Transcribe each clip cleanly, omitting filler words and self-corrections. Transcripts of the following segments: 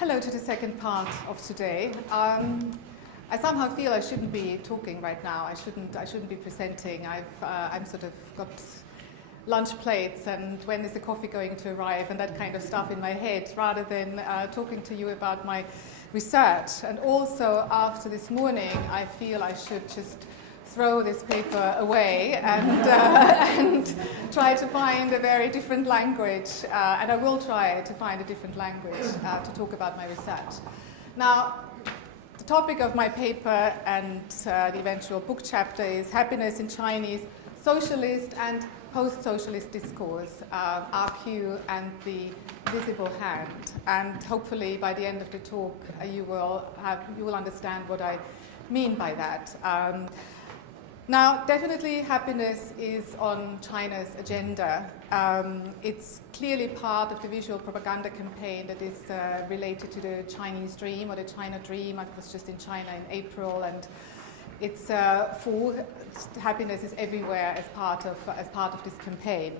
Hello to the second part of today. I somehow feel I shouldn't be talking right now. I shouldn't be presenting. I'm sort of got lunch plates and when is the coffee going to arrive and that kind of stuff in my head, rather than talking to you about my research. And also after this morning, I feel I should just throw this paper away and try to find a very different language, and I will try to find a different language to talk about my research. Now, the topic of my paper and the eventual book chapter is Happiness in Chinese Socialist and Post-socialist discourse, RQ and the visible hand. And hopefully by the end of the talk you will understand what I mean by that. Now, definitely happiness is on China's agenda. It's clearly part of the visual propaganda campaign that is related to the Chinese dream or the China dream. I was just in China in April, and it's for happiness is everywhere as part of this campaign.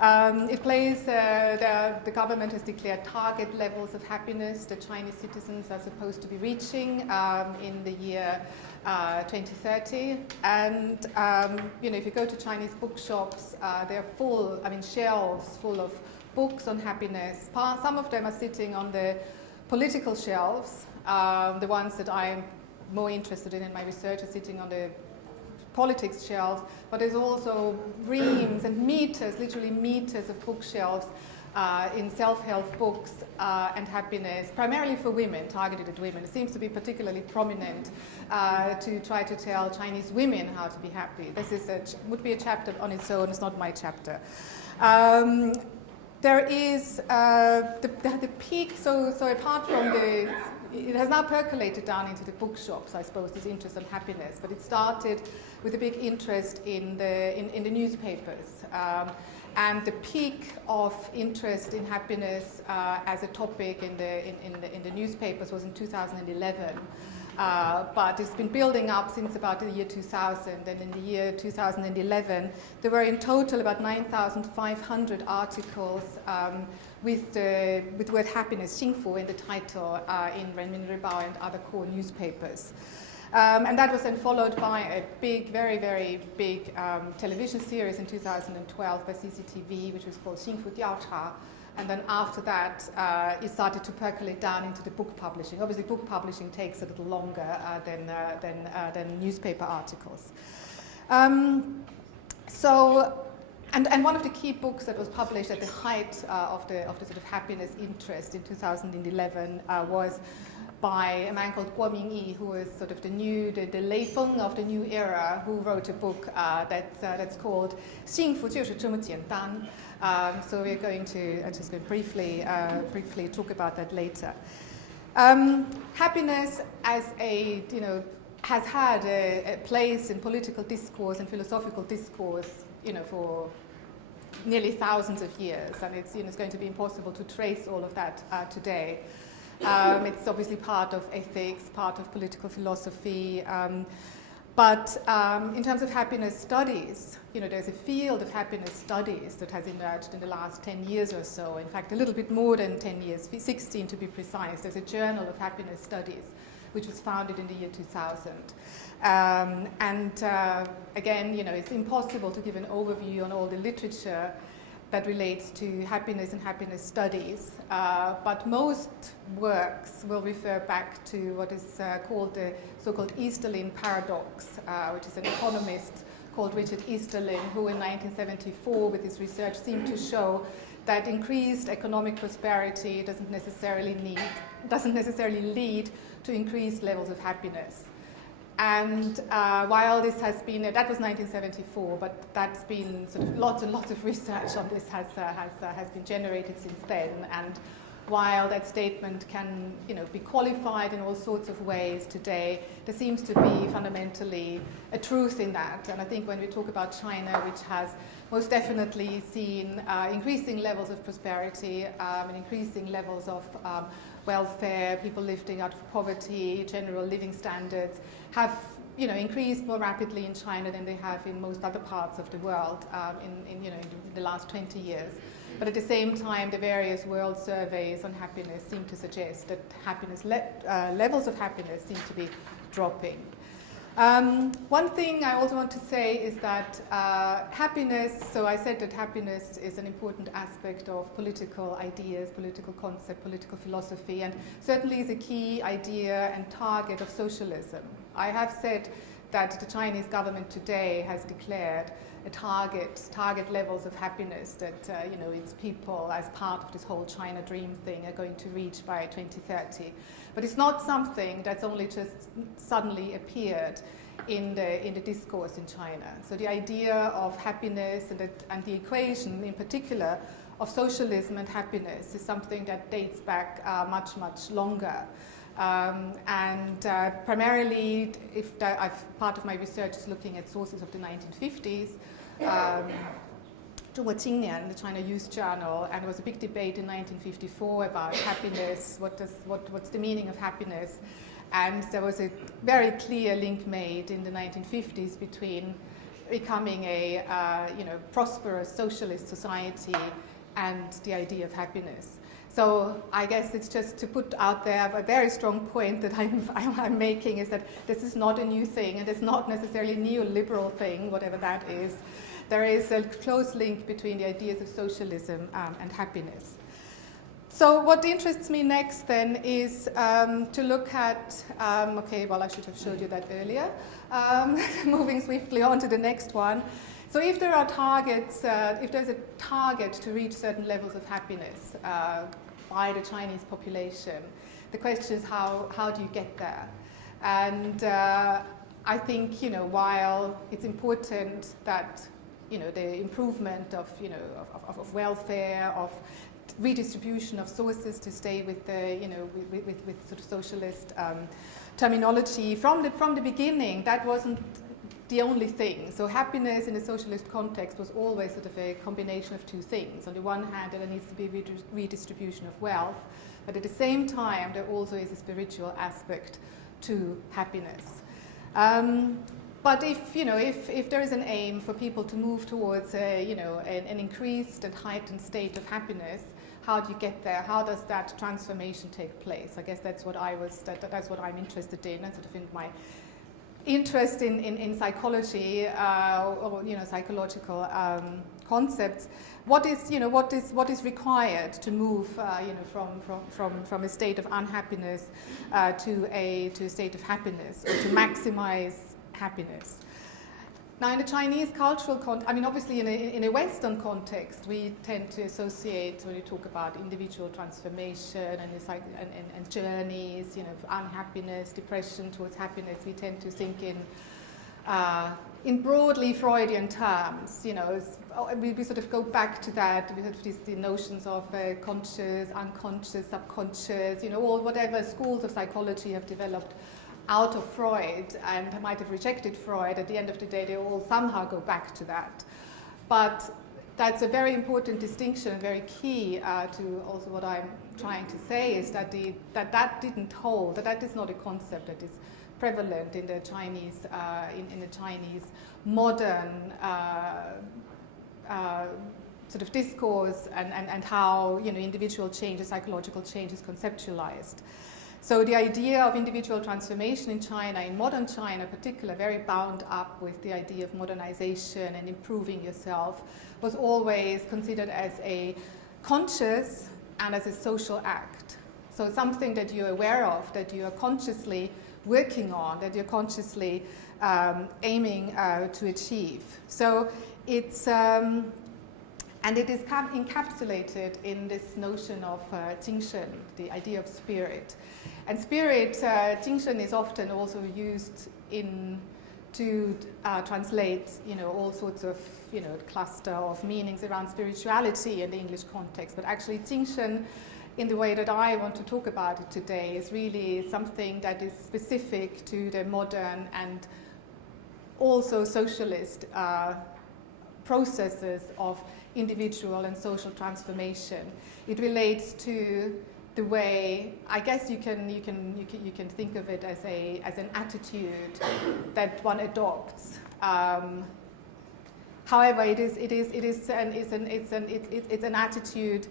It plays, the government has declared target levels of happiness that Chinese citizens are supposed to be reaching in the year 2030. And if you go to Chinese bookshops, they're full, shelves full of books on happiness. Some of them are sitting on the political shelves, the ones that I'm more interested in my research are sitting on the politics shelves, but there's also reams and meters, literally meters of bookshelves in self-help books and happiness, primarily for women, targeted at women. It seems to be particularly prominent to try to tell Chinese women how to be happy. This would be a chapter on its own, it's not my chapter. There is the peak, so apart from it has now percolated down into the bookshops, I suppose, this interest in happiness, but it started with a big interest in the newspapers. And the peak of interest in happiness as a topic in the newspapers was in 2011. But it's been building up since about the year 2000, and in the year 2011 there were in total about 9,500 articles with the word happiness, 幸福, in the title in Renmin Ribao and other core newspapers. And that was then followed by a big, very, very big television series in 2012 by CCTV, which was called 幸福调查. And then after that, it started to percolate down into the book publishing. Obviously, book publishing takes a little longer than newspaper articles. And one of the key books that was published at the height of the sort of happiness interest in 2011 was by a man called Guo Mingyi, who is sort of the Lei Feng of the new era, who wrote a book that's called 幸福就是这么简单. So I'm just going to briefly talk about that later. Happiness has had a place in political discourse and philosophical discourse, for nearly thousands of years, and it's going to be impossible to trace all of that today. It's obviously part of ethics, part of political philosophy, but in terms of happiness studies, there's a field of happiness studies that has emerged in the last 10 years or so. In fact, a little bit more than 10 years, 16 to be precise. There's a journal of happiness studies, which was founded in the year 2000. Again, it's impossible to give an overview on all the literature that relates to happiness and happiness studies, but most works will refer back to what is called the so-called Easterlin paradox, which is an economist called Richard Easterlin, who in 1974 with his research seemed to show that increased economic prosperity doesn't necessarily lead to increased levels of happiness. And while this has been, that was 1974, but that's been sort of lots and lots of research on this has been generated since then. And while that statement can be qualified in all sorts of ways today, there seems to be fundamentally a truth in that. And I think when we talk about China, which has most definitely seen increasing levels of prosperity and increasing levels of welfare, people lifting out of poverty, general living standards have increased more rapidly in China than they have in most other parts of the world in the last 20 years. but at the same time, the various world surveys on happiness seem to suggest that levels of happiness seem to be dropping. One thing I also want to say is that happiness, so I said that happiness is an important aspect of political ideas, political concept, political philosophy, and certainly is a key idea and target of socialism. I have said that the Chinese government today has declared a target levels of happiness that its people, as part of this whole China dream thing, are going to reach by 2030. But it's not something that's only just suddenly appeared in the discourse in China. So the idea of happiness and the equation, in particular, of socialism and happiness is something that dates back much, much longer. Primarily, part of my research is looking at sources of the 1950s. Zhongguo Qingnian, the China Youth Journal, and there was a big debate in 1954 about happiness. What's the meaning of happiness? And there was a very clear link made in the 1950s between becoming a prosperous socialist society and the idea of happiness. So I guess it's just to put out there a very strong point that I'm making is that this is not a new thing, and it's not necessarily a neoliberal thing, whatever that is. There is a close link between the ideas of socialism and happiness. So what interests me next then is to look at, I should have showed you that earlier. Moving swiftly on to the next one. So if there are targets, if there's a target to reach certain levels of happiness by the Chinese population, the question is how do you get there? And I think, while it's important that, the improvement of welfare, of redistribution of sources, to stay with the, with sort of socialist terminology, from the beginning, that wasn't the only thing. So happiness in a socialist context was always sort of a combination of two things. On the one hand, there needs to be redistribution of wealth, but at the same time, there also is a spiritual aspect to happiness. But if there is an aim for people to move towards an increased and heightened state of happiness, how do you get there? How does that transformation take place? I guess that's what that's what I'm interested in, and sort of in my interest in psychology or psychological concepts. What is required to move from a state of unhappiness to a state of happiness, or to maximize happiness? Now, in the Chinese cultural context, obviously in a Western context, we tend to associate, when you talk about individual transformation and journeys, unhappiness, depression towards happiness, we tend to think in broadly Freudian terms. We sort of go back to that. We have the notions of conscious, unconscious, subconscious, whatever schools of psychology have developed out of Freud and might have rejected Freud. At the end of the day, they all somehow go back to that. But that's a very important distinction, and very key to also what I'm trying to say, is that that didn't hold, that is not a concept that is prevalent in the Chinese in the Chinese modern sort of discourse and how individual change, psychological change, is conceptualized. So the idea of individual transformation in China, in modern China in particular, very bound up with the idea of modernization and improving yourself, was always considered as a conscious and as a social act. So something that you're aware of, that you are consciously working on, that you're consciously aiming to achieve. So it's and it is encapsulated in this notion of Jingshen, the idea of spirit. And spirit, Jingshen, is often also used to translate, all sorts of, cluster of meanings around spirituality in the English context. But actually, Jingshen, in the way that I want to talk about it today, is really something that is specific to the modern and also socialist processes of individual and social transformation. It relates to the way, I guess you can think of it as an attitude that one adopts However, it's an attitude,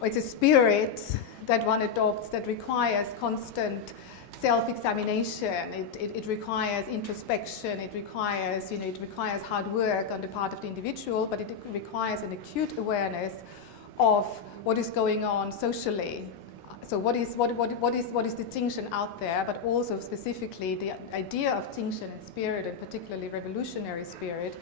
or it's a spirit that one adopts that requires constant self-examination. It requires introspection. It requires hard work on the part of the individual, but it requires an acute awareness of what is going on socially. So what is the distinction out there, but also specifically the idea of distinction and spirit, and particularly revolutionary spirit,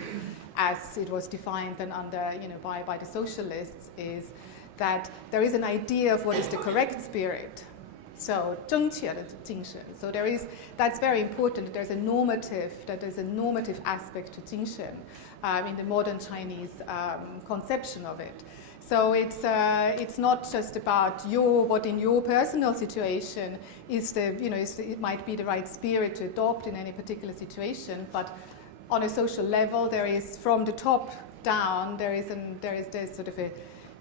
as it was defined then under, by the socialists, is that there is an idea of what is the correct spirit. So 正确的精神. So that's very important. There's a normative aspect to 精神 in the modern Chinese conception of it. So it's not just about what in your personal situation it might be the right spirit to adopt in any particular situation, but on a social level, there is from the top down, there's sort of a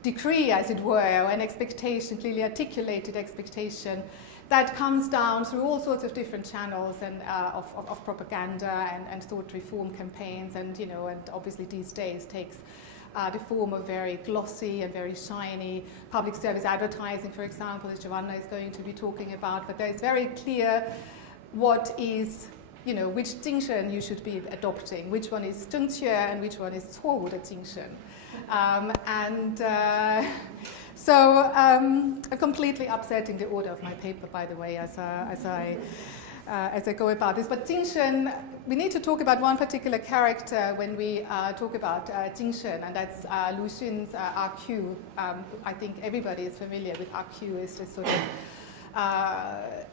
decree, as it were, or an expectation, clearly articulated expectation that comes down through all sorts of different channels and of propaganda and thought reform campaigns, and obviously these days takes the form of very glossy and very shiny public service advertising, for example, as Giovanna is going to be talking about. But there is very clear what is, which 精神 you should be adopting, which one is 正确 and which one is 错误的精神. So I'm completely upsetting the order of my paper, by the way, as I go about this. But 精神, we need to talk about one particular character when we talk about 精神, and that's Lu Xun's RQ. I think everybody is familiar with RQ. It's this sort of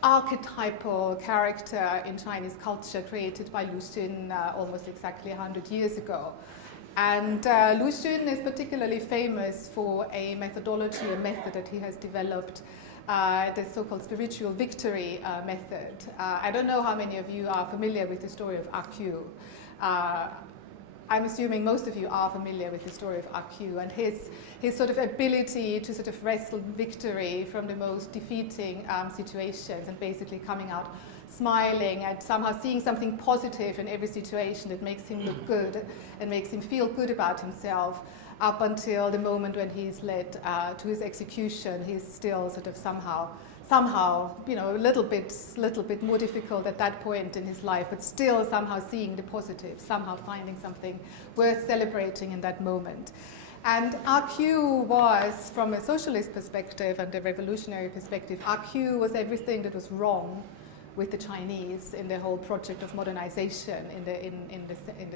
archetypal character in Chinese culture created by Lu Xun almost exactly 100 years ago. And Lu Xun is particularly famous for a methodology, a method that he has developed, the so-called spiritual victory method. I don't know how many of you are familiar with the story of RQ. I'm assuming most of you are familiar with the story of RQ and his sort of ability to sort of wrestle victory from the most defeating situations, and basically coming out smiling and somehow seeing something positive in every situation that makes him look good and makes him feel good about himself, up until the moment when he's led to his execution. He's still sort of somehow, a little bit more difficult at that point in his life, but still somehow seeing the positive, somehow finding something worth celebrating in that moment. And RQ was, from a socialist perspective and a revolutionary perspective, RQ was everything that was wrong with the Chinese in the whole project of modernization in the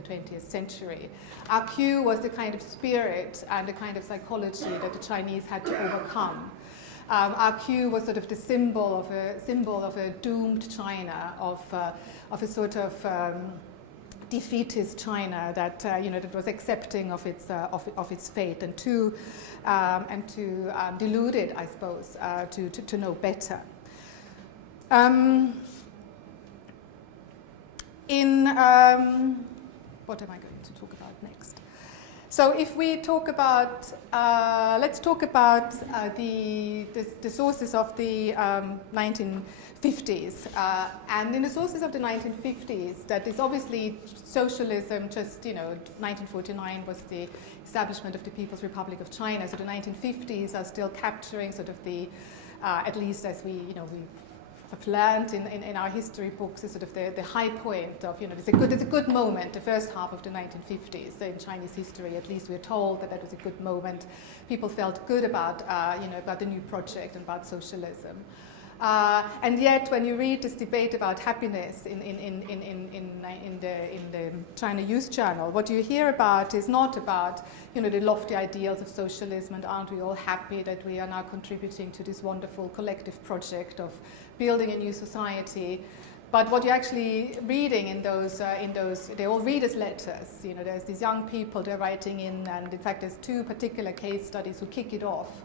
20th century. RQ was the kind of spirit and the kind of psychology that the Chinese had to overcome. RQ was sort of the symbol of a doomed China, of a sort of defeatist China that that was accepting of its fate, and too deluded, I suppose, to know better. What am I going to talk about next? So if we talk about, let's talk about the sources of the 1950s. And in the sources of the 1950s, that is obviously socialism, just, 1949 was the establishment of the People's Republic of China. So the 1950s are still capturing sort of the, at least as we have learned in our history books, is sort of the high point of, it's a good moment, the first half of the 1950s. So in Chinese history, at least we're told that was a good moment. People felt good about, about the new project and about socialism. And yet, when you read this debate about happiness in the China Youth Journal, what you hear about is not about, the lofty ideals of socialism and aren't we all happy that we are now contributing to this wonderful collective project of building a new society. But what you're actually reading in those, they all read as letters. There's these young people, they're writing in, and in fact, there's two particular case studies who kick it off,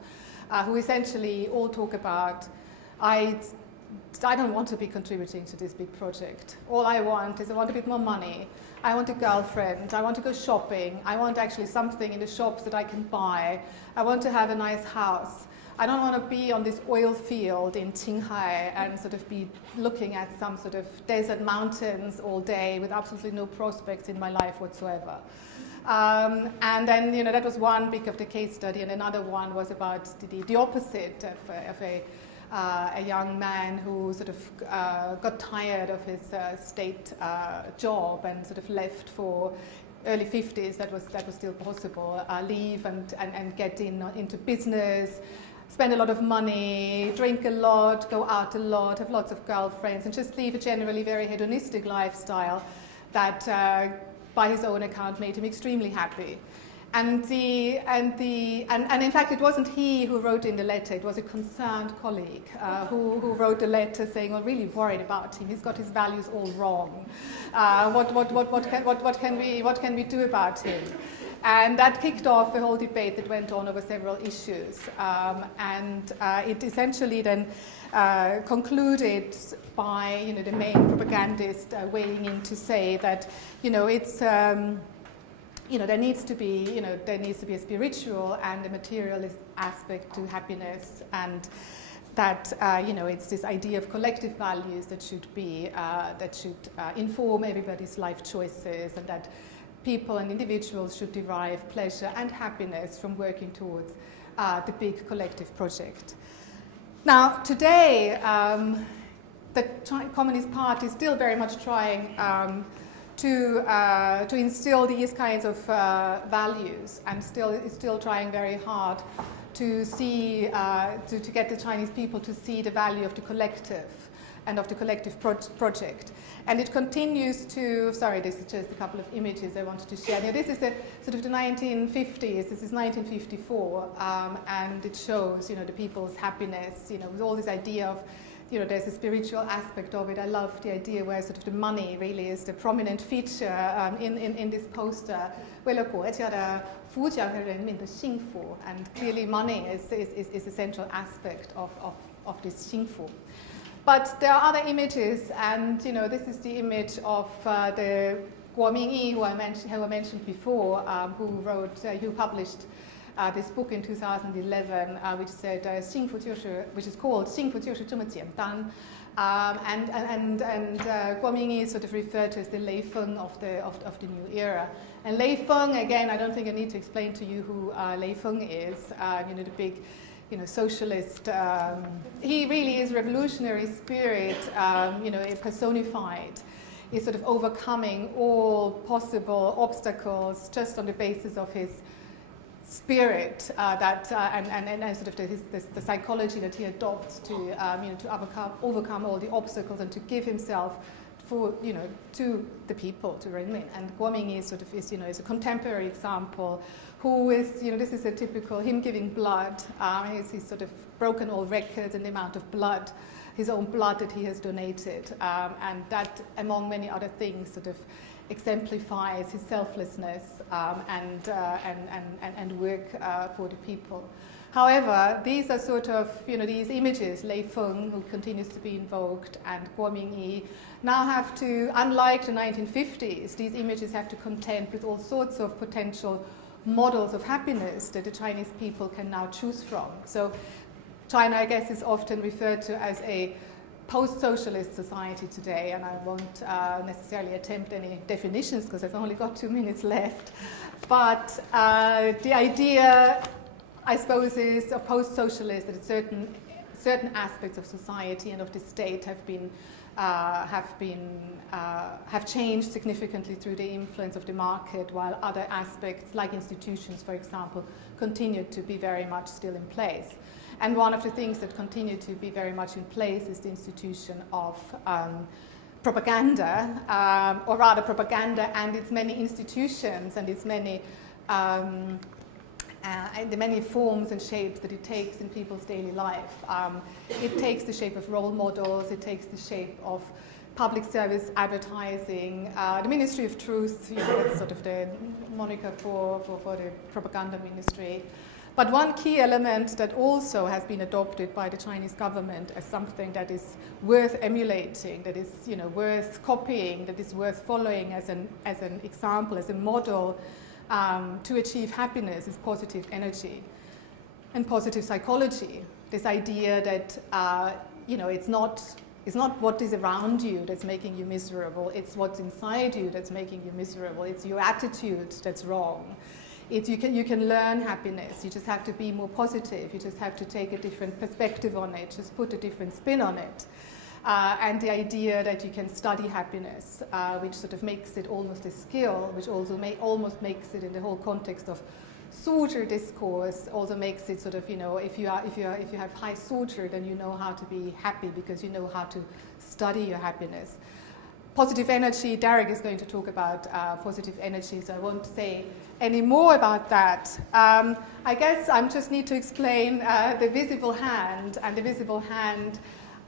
who essentially all talk about, I don't want to be contributing to this big project. All I want is I want a bit more money. I want a girlfriend. I want to go shopping. I want actually something in the shops that I can buy. I want to have a nice house. I don't want to be on this oil field in Qinghai and sort of be looking at some sort of desert mountains all day with absolutely no prospects in my life whatsoever. And then, that was one big of the case study, and another one was about the opposite of a young man who sort of got tired of his state job and sort of left for early 50s. That was still possible. Leave and get into business, spend a lot of money, drink a lot, go out a lot, have lots of girlfriends, and just live a generally very hedonistic lifestyle that, by his own account, made him extremely happy. And in fact, it wasn't he who wrote in the letter. It was a concerned colleague who wrote the letter saying, "Well, really worried about him. He's got his values all wrong. What can we do about him?" And that kicked off a whole debate that went on over several issues. It essentially then concluded by the main propagandist weighing in to say that it's there needs to be a spiritual and a materialist aspect to happiness, and that it's this idea of collective values that should inform everybody's life choices, and that people and individuals should derive pleasure and happiness from working towards the big collective project. Now, today, the Communist Party is still very much trying to instill these kinds of values, and is still trying very hard to see to get the Chinese people to see the value of the collective and of the collective project. And it continues to, sorry, this is just a couple of images I wanted to share. Now, this is the sort of the 1950s, this is 1954, and it shows, the people's happiness, with all this idea of, there's a spiritual aspect of it. I love the idea where sort of the money really is the prominent feature in this poster. And clearly money is a central aspect of this 幸福. But there are other images, and this is the image of the Guo Mingyi, who I mentioned before, who published this book in 2011, which said 幸福就是 which is called 幸福就是这么简单. And Guo Mingyi is sort of referred to as the Lei Feng of the new era. And Lei Feng, again, I don't think I need to explain to you who Lei Feng is. The big, socialist. He really is revolutionary spirit, personified. He's sort of overcoming all possible obstacles just on the basis of his spirit, and sort of the psychology that he adopts to overcome all the obstacles and to give himself to the people, to Renmin. And Guo Mingyi is a contemporary example who is, this is a typical him giving blood. He's sort of broken all records in the amount of blood, his own blood that he has donated, and that, among many other things, sort of exemplifies his selflessness and work for the people. However, these are sort of, these images, Lei Feng, who continues to be invoked, and Guo Mingyi, now have to, unlike the 1950s, these images have to contend with all sorts of potential models of happiness that the Chinese people can now choose from. So China, I guess, is often referred to as a post-socialist society today, and I won't necessarily attempt any definitions because I've only got 2 minutes left. But the idea, I suppose, is of post-socialist that certain aspects of society and of the state have changed significantly through the influence of the market, while other aspects, like institutions, for example, continue to be very much still in place. And one of the things that continue to be very much in place is the institution of propaganda, or rather propaganda and its many institutions and its many the many forms and shapes that it takes in people's daily life. It takes the shape of role models, it takes the shape of public service advertising, the Ministry of Truth, that's sort of the moniker for the propaganda ministry. But one key element that also has been adopted by the Chinese government as something that is worth emulating, that is worth copying, that is worth following as an example, as a model to achieve happiness, is positive energy and positive psychology. This idea that it's not It's not what is around you that's making you miserable. It's what's inside you that's making you miserable. It's your attitude that's wrong. You can learn happiness. You just have to be more positive. You just have to take a different perspective on it. Just put a different spin on it. And the idea that you can study happiness, which sort of makes it almost a skill, which also almost makes it in the whole context of Suture discourse, also makes it sort of, if you have high Suture, then you know how to be happy because you know how to study your happiness. Positive energy, Derek is going to talk about positive energy, so I won't say any more about that. I guess I just need to explain the visible hand, and the visible hand,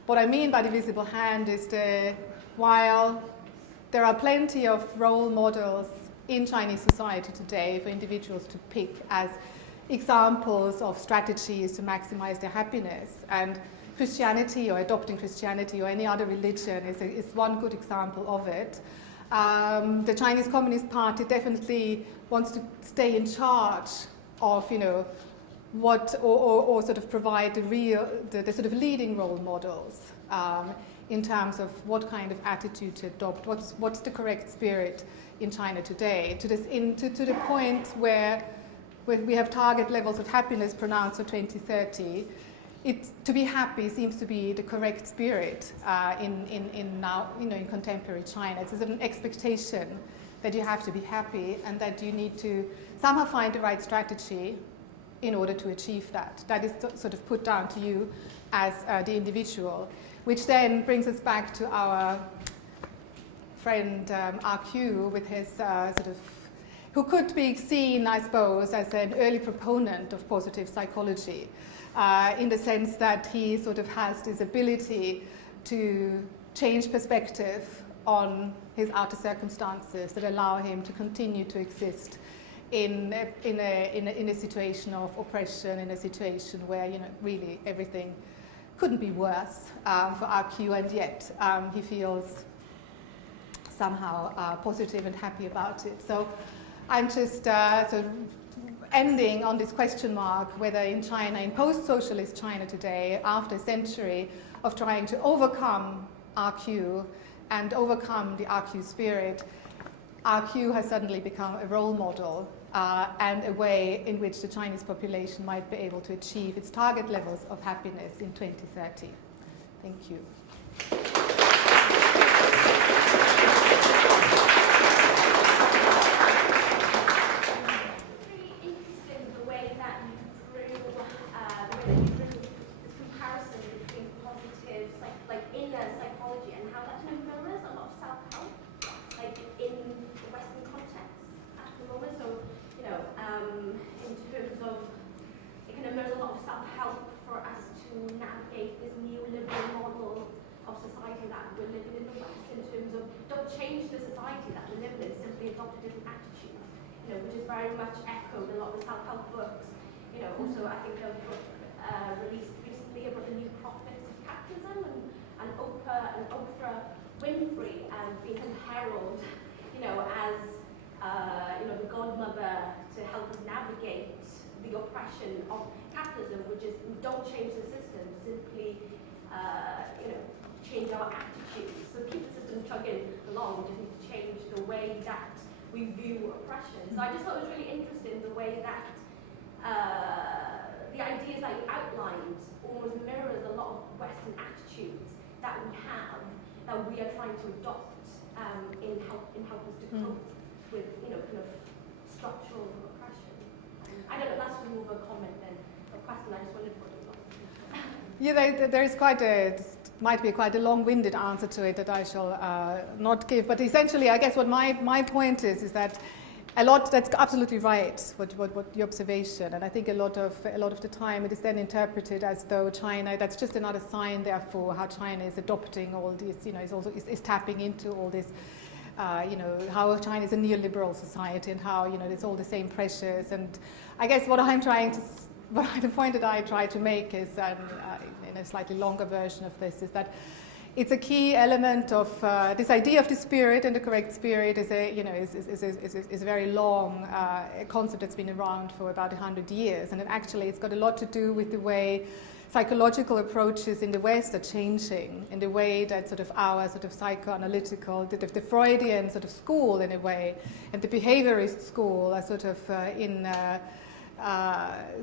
what I mean by the visible hand is while there are plenty of role models in Chinese society today for individuals to pick as examples of strategies to maximize their happiness, and Christianity or adopting Christianity or any other religion is one good example of it. The Chinese Communist Party definitely wants to stay in charge of, what or sort of provide the sort of leading role models in terms of what kind of attitude to adopt, what's the correct spirit in China today, to the point where we have target levels of happiness pronounced for 2030. To be happy seems to be the correct spirit in now, in contemporary China. It's an expectation that you have to be happy and that you need to somehow find the right strategy in order to achieve that. That is sort of put down to you as the individual, which then brings us back to our friend RQ with his who could be seen, I suppose, as an early proponent of positive psychology. In the sense that he sort of has this ability to change perspective on his outer circumstances that allow him to continue to exist in a situation of oppression, in a situation where really everything couldn't be worse for RQ, and yet he feels somehow positive and happy about it. So I'm just sort of ending on this question mark whether in China, in post-socialist China today, after a century of trying to overcome RQ and overcome the RQ spirit, RQ has suddenly become a role model and a way in which the Chinese population might be able to achieve its target levels of happiness in 2030. Thank you. Very much echoed a lot of the self-help books. Also I think there was a book released recently about the new prophets of capitalism, and Oprah Winfrey being heralded, as the godmother to help us navigate the oppression of capitalism, which is don't change the system, simply change our attitudes. So keep the system chugging along. We just need to change the way that we view oppression. So I just thought it was really interesting the way that the ideas that you outlined almost mirrors a lot of Western attitudes that we have, that we are trying to adopt in help us to cope with kind of structural oppression. I don't know, that's more of a comment than a question. I just wanted to put it on. Yeah, there is might be quite a long-winded answer to it that I shall not give. But essentially, I guess what my point is that that's absolutely right, what the observation. And I think a lot of the time it is then interpreted as though China, that's just another sign, therefore, how China is adopting all this, is tapping into all this, how China is a neoliberal society and how, it's all the same pressures. And I guess the point that I try to make is, in a slightly longer version of this, is that it's a key element of this idea of the spirit, and the correct spirit is a very long concept that's been around for about 100 years, and actually it's got a lot to do with the way psychological approaches in the West are changing in the way that sort of our sort of psychoanalytical, the Freudian sort of school in a way, and the behaviorist school are sort of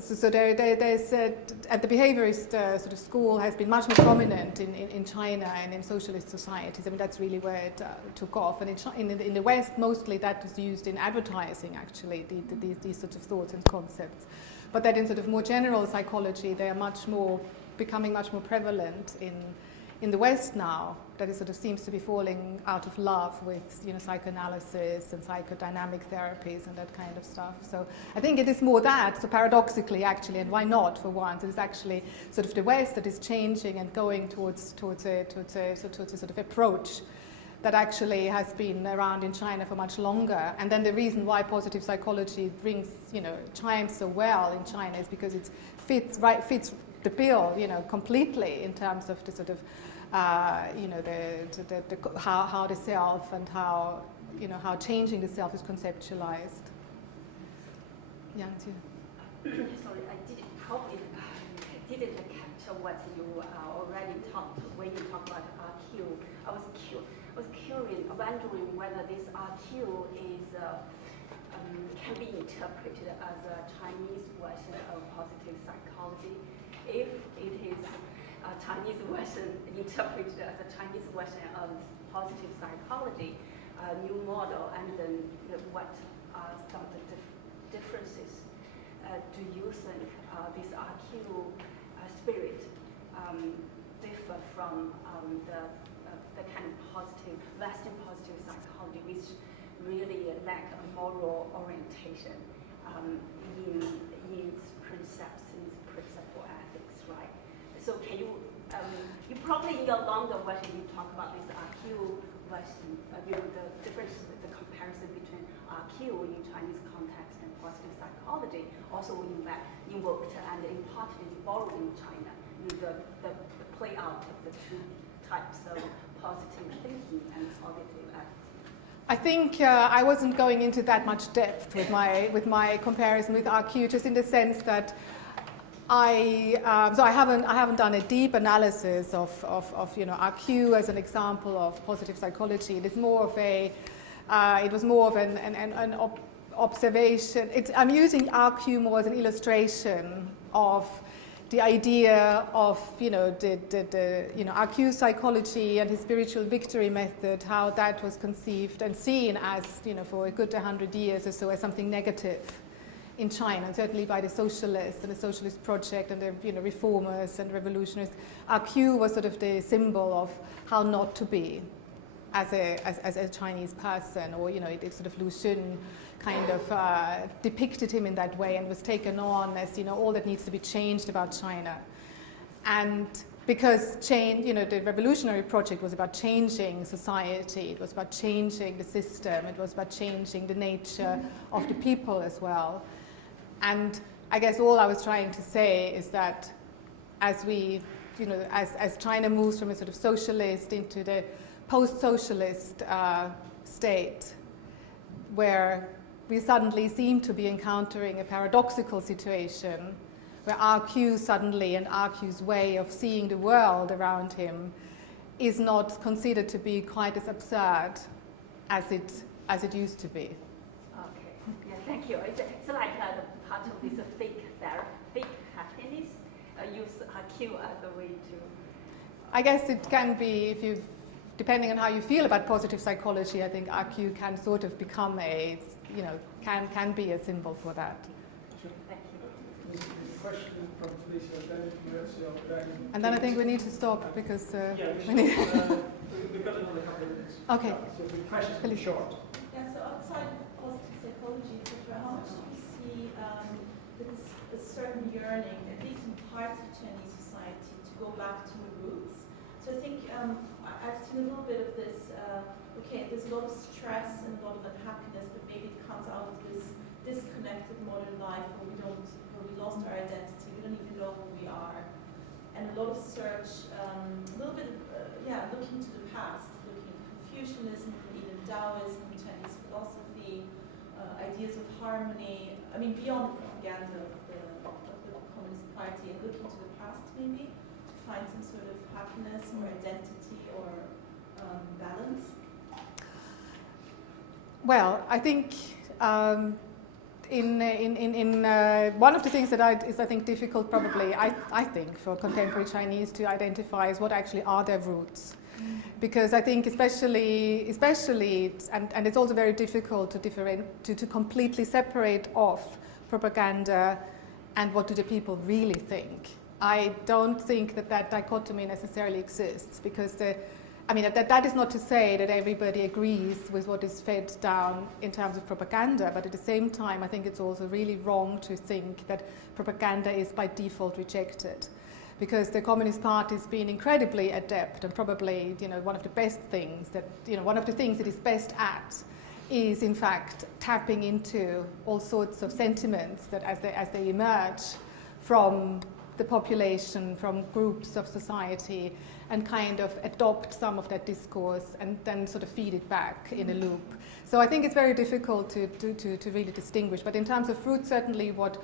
so there's and the behaviorist sort of school has been much more prominent in China and in socialist societies. I mean, that's really where it took off. And in the West, mostly that was used in advertising, actually, these sorts of thoughts and concepts. But that in sort of more general psychology, they are becoming much more prevalent in the West now. That it sort of seems to be falling out of love with, psychoanalysis and psychodynamic therapies and that kind of stuff. So I think it is more that, so paradoxically actually, and why not for once, it is actually sort of the West that is changing and going towards a sort of approach that actually has been around in China for much longer. And then the reason why positive psychology chimes so well in China is because it fits the bill, completely in terms of the sort of how the self and how changing the self is conceptualized. Yeah. Sorry, I probably didn't capture what you already talked when you talked about RQ. I was curious, wondering whether this RQ is can be interpreted as a Chinese version of positive psychology. If it is a Chinese version interpreted as a Chinese version of positive psychology, a new model, and then what are some of the differences? Do you think this RQ spirit differ from the kind of positive Western positive psychology, which really lack a moral orientation in its precepts, in its principle ethics, right? So can you probably in your longer version you talk about this RQ version, the difference, the comparison between RQ in Chinese context and positive psychology, also invoked and imparted, borrowed in China, the play out of the two types of positive thinking and positive acting. I think I wasn't going into that much depth with my comparison with RQ, just in the sense that I haven't done a deep analysis of RQ as an example of positive psychology. It was more of an observation. I'm using RQ more as an illustration of the idea of RQ psychology and his spiritual victory method, how that was conceived and seen as for a good 100 years or so as something negative in China, and certainly by the socialists and the socialist project and the reformers and revolutionaries. RQ was sort of the symbol of how not to be as a Chinese person, or it sort of Lu Xun kind of depicted him in that way and was taken on as all that needs to be changed about China. And because the revolutionary project was about changing society, it was about changing the system, it was about changing the nature of the people as well. And I guess all I was trying to say is that as as China moves from a sort of socialist into the post-socialist state, where we suddenly seem to be encountering a paradoxical situation where RQ suddenly, and RQ's way of seeing the world around him, is not considered to be quite as absurd as it used to be. Okay, yeah, thank you. It's like the part of this fake happiness, use RQ as a way to... I guess it can be, depending on how you feel about positive psychology, I think RQ can sort of become can be a symbol for that. Thank you. Question from Felicia, and then I think we need to stop because we've got another couple of minutes. Okay. So the questions will be short. Yeah, so outside of positive psychology, etc., how much do you see that there's a certain yearning, at least in parts of Chinese society, to go back to the roots? So I think I've seen a little bit of this, there's a lot of stress and a lot of unhappiness, but maybe it comes out of this disconnected modern life where we lost our identity, we don't even know who we are. And a lot of search, a little bit, looking to the past, looking at Confucianism, even Taoism, Chinese philosophy, ideas of harmony, I mean, beyond the propaganda of the Communist Party and looking to the past maybe to find some sort of happiness or identity or balance? Well, I think one of the things that is I think difficult probably, I think, for contemporary Chinese to identify is what actually are their roots. Because I think especially and it's also very difficult to completely separate off propaganda and what do the people really think. I don't think that dichotomy necessarily exists, because that is not to say that everybody agrees with what is fed down in terms of propaganda, but at the same time I think it's also really wrong to think that propaganda is by default rejected. Because the Communist Party has been incredibly adept, and probably one of the best things that one of the things it is best at is in fact tapping into all sorts of sentiments that as they emerge from the population, from groups of society, and kind of adopt some of that discourse and then sort of feed it back in a loop. So I think it's very difficult to really distinguish. But in terms of roots, certainly what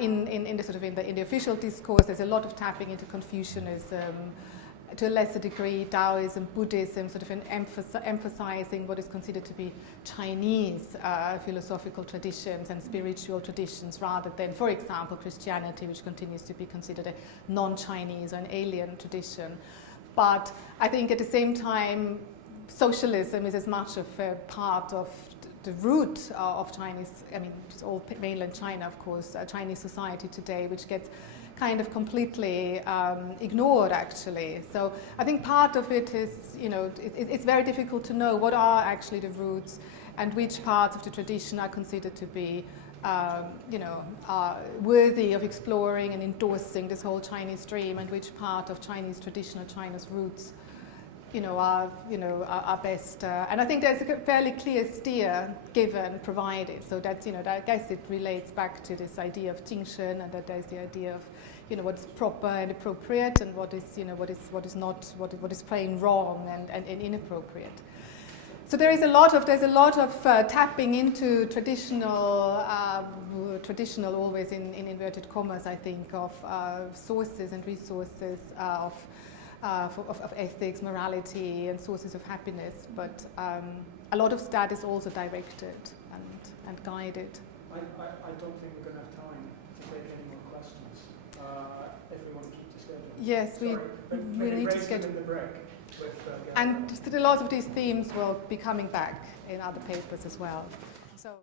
in the official discourse, there's a lot of tapping into Confucianism, to a lesser degree Taoism, Buddhism, sort of emphasizing what is considered to be Chinese philosophical traditions and spiritual traditions, rather than, for example, Christianity, which continues to be considered a non-Chinese or an alien tradition. But I think at the same time, socialism is as much of a part of the root of Chinese, it's all mainland China, of course, Chinese society today, which gets kind of completely ignored, actually. So I think part of it is, it's very difficult to know what are actually the roots and which parts of the tradition are considered to be, are worthy of exploring and endorsing this whole Chinese dream, and which part of Chinese traditional China's roots are best. And I think there's a fairly clear steer given, provided, so that, I guess it relates back to this idea of Jingshen, and that there's the idea of, what's proper and appropriate, and what is not, what is plain wrong and inappropriate. So there's a lot of tapping into traditional, always in inverted commas, I think, of sources and resources of ethics, morality, and sources of happiness, but a lot of that is also directed and guided. I don't think we're going to have time to take any more questions if we want to keep the schedule. Yes, we need to schedule. In the break with, and a lot of these themes will be coming back in other papers as well. So.